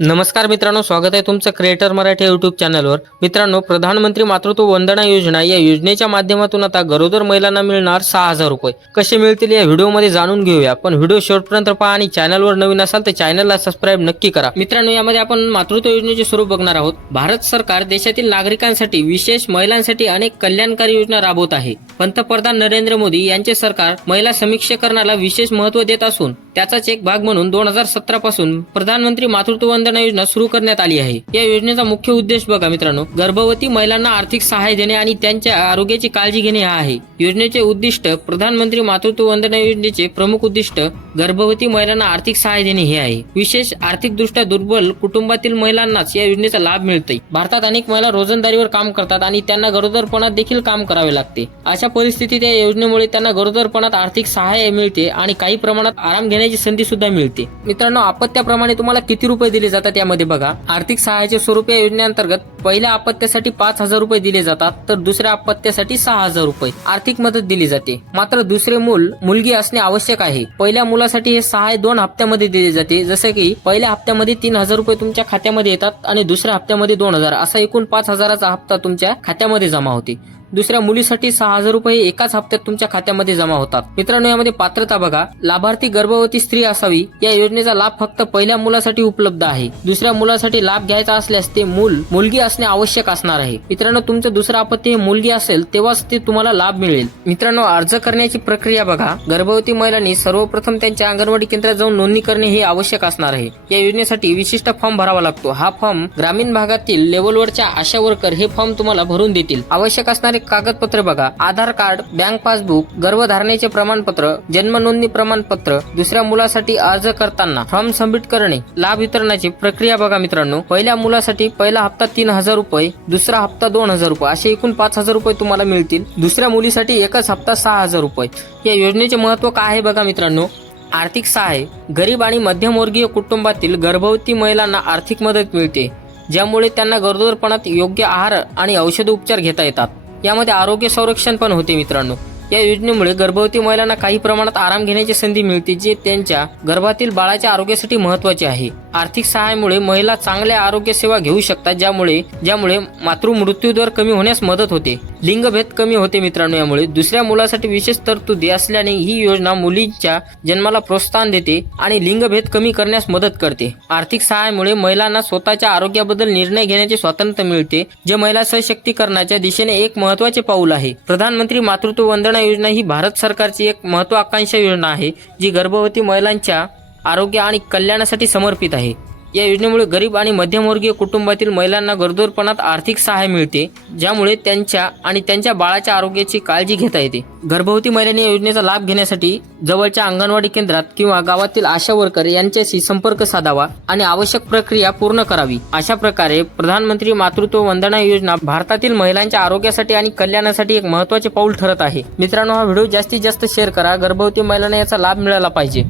नमस्कार मित्रांनो स्वागत आहे तुमचं क्रिएटर मराठी युट्यूब चॅनलवर मित्रांनो प्रधानमंत्री मातृत्व वंदना योजना या योजनेच्या माध्यमातून आता गरोदर महिलांना मिळणार सहा हजार रुपये. कसे मिळतील या व्हिडिओमध्ये जाणून घेऊया. पण व्हिडिओ शेवटपर्यंत पहा आणि चॅनलवर नवीन असाल तर चॅनलला सबस्क्राईब नक्की करा. मित्रांनो यामध्ये आपण मातृत्व योजनेचे स्वरूप बघणार आहोत. भारत सरकार देशातील नागरिकांसाठी विशेष महिलांसाठी अनेक कल्याणकारी योजना राबवत आहे. पंतप्रधान नरेंद्र मोदी यांचे सरकार महिला समीक्षकरणाला विशेष महत्त्व देत असून त्याचाच एक भाग म्हणून दोन हजार सतरा पासून प्रधानमंत्री मातृत्व वंदना योजना सुरू करण्यात आली आहे. या योजनेचा मुख्य उद्देश बघा मित्रांनो गर्भवती महिलांना आर्थिक सहाय्य देणे आणि त्यांच्या आरोग्याची काळजी घेणे हा आहे. योजनेचे उद्दिष्ट प्रधानमंत्री मातृत्व वंदना योजनेचे प्रमुख उद्दिष्ट गर्भवती महिलांना आर्थिक सहाय्य देणे हे आहे. विशेष आर्थिकदृष्ट्या दुर्बल कुटुंबातील महिलांनाच या योजनेचा लाभ मिळते भारतात अनेक महिला रोजंदारीवर काम करतात आणि त्यांना गरोदरपणात देखील काम करावे लागते. अशा परिस्थितीत या योजनेमुळे त्यांना गरोदरपणात आर्थिक सहाय्य मिळते आणि काही प्रमाणात आराम घेण्याची संधी सुद्धा मिळते. मित्रांनो आपत्याप्रमाणे तुम्हाला किती रुपये दिले जातात यामध्ये बघा. आर्थिक सहाय्याचे स्वरूप या योजनेअंतर्गत पहिल्या आपत्त्यासाठी पाच हजार रुपये दिले जातात तर दुसऱ्या आपत्त्यासाठी सहा हजार रुपये. आर्थिक मदत दिली जाते. मात्र दुसरे मूल मुलगी असणे आवश्यक आहे. पहिल्या मुलासाठी हे सहाय्य दोन हप्त्यामध्ये दिले जाते जसे की पहिल्या हप्त्यामध्ये तीन हजार रुपये तुमच्या खात्यामध्ये येतात आणि दुसऱ्या हप्त्यामध्ये दोन हजार असा एकूण पाच हजाराचा हप्ता तुमच्या खात्यामध्ये जमा होते. दुसऱ्या मुलीसाठी सहा हजार रुपये एकाच हप्त्यात तुमच्या खात्यामध्ये जमा होतात. मित्रांनो यामध्ये पात्रता बघा. लाभार्थी गर्भवती स्त्री असावी. या योजनेचा लाभ फक्त पहिल्या मुलासाठी उपलब्ध आहे. दुसऱ्या मुलासाठी लाभ घ्यायचा असल्यास ते मूल मुलगी असणे आवश्यक असणार आहे. मित्रांनो तुमचं दुसरं आपत्ती हे मुलगी असेल तेव्हाच ते तुम्हाला लाभ मिळेल. मित्रांनो अर्ज करण्याची प्रक्रिया बघा. गर्भवती महिलांनी सर्वप्रथम त्यांच्या अंगणवाडी केंद्रात जाऊन नोंदणी करणे हे आवश्यक असणार आहे. या योजनेसाठी विशिष्ट फॉर्म भरावा लागतो. हा फॉर्म ग्रामीण भागातील लेवलवरच्या आशा वर्कर हे फॉर्म तुम्हाला भरून देतील. आवश्यक असणारे कागदपत्र बघा. आधार कार्ड बँक पासबुक गर्भधारणेचे प्रमाणपत्र जन्म नोंदणी प्रमाणपत्र दुसऱ्या मुलासाठी अर्ज करताना फॉर्म सबमिट करणे लाभ वितरणाची प्रक्रिया बघा मित्रांनो. पहिल्या मुलासाठी पहिला हप्ता तीन हजार रुपये दुसरा हप्ता दोन हजार रुपये असे एकूण पाच हजार रुपये तुम्हाला मिळतील. दुसऱ्या मुलीसाठी एकच हप्ता सहा हजार रुपये. या योजनेचे महत्त्व काय आहे बघा मित्रांनो? आर्थिक सहाय्य. गरीब आणि मध्यमवर्गीय कुटुंबातील गर्भवती महिलांना आर्थिक मदत मिळते ज्यामुळे त्यांना गरोदरपणात योग्य आहार आणि औषध उपचार घेता येतात. यामध्ये आरोग्य संरक्षण पण होते मित्रांनो. या योजनेमुळे गर्भवती महिलांना काही प्रमाणात आराम घेण्याची संधी मिळते जे त्यांच्या गर्भातील बाळाच्या आरोग्यासाठी महत्त्वाचे आहे. आर्थिक सहाय्यामुळे महिला चांगल्या आरोग्य सेवा घेऊ शकतात ज्यामुळे ज्यामुळे मातृ मृत्यू दर कमी होण्यास मदत होते. लिंगभेद कमी होते मित्रांनो यामुळे. दुसऱ्या मुलासाठी विशेष तरतुदी असल्याने ही योजना मुलींच्या जन्माला प्रोत्साहन देते आणि लिंगभेद कमी करण्यास मदत करते. आर्थिक सहाय्यामुळे महिलांना स्वतःच्या आरोग्याबद्दल निर्णय घेण्याचे स्वातंत्र्य मिळते जे महिला सशक्तीकरणाच्या दिशेने एक महत्त्वाचे पाऊल आहे. प्रधानमंत्री मातृत्व वंदना योजना ही भारत सरकारची एक महत्वाकांक्षा योजना आहे जी गर्भवती महिलांच्या आरोग्य आणि कल्याणासाठी समर्पित आहे. या योजनेमुळे गरीब आणि मध्यमवर्गीय कुटुंबातील महिलांना गरोदरपणात आर्थिक सहाय्य मिळते ज्यामुळे त्यांच्या आणि त्यांच्या बाळाच्या आरोग्याची काळजी घेता येते. गर्भवती महिलांनी या योजनेचा लाभ घेण्यासाठी जवळच्या अंगणवाडी केंद्रात किंवा गावातील आशा वर्कर यांच्याशी संपर्क साधावा आणि आवश्यक प्रक्रिया पूर्ण करावी. अशा प्रकारे प्रधानमंत्री मातृत्व वंदना योजना भारतातील महिलांच्या आरोग्यासाठी आणि कल्याणासाठी एक महत्त्वाचे पाऊल ठरत आहे. मित्रांनो हा व्हिडिओ जास्तीत जास्त शेअर करा. गर्भवती महिलांना याचा लाभ मिळाला पाहिजे.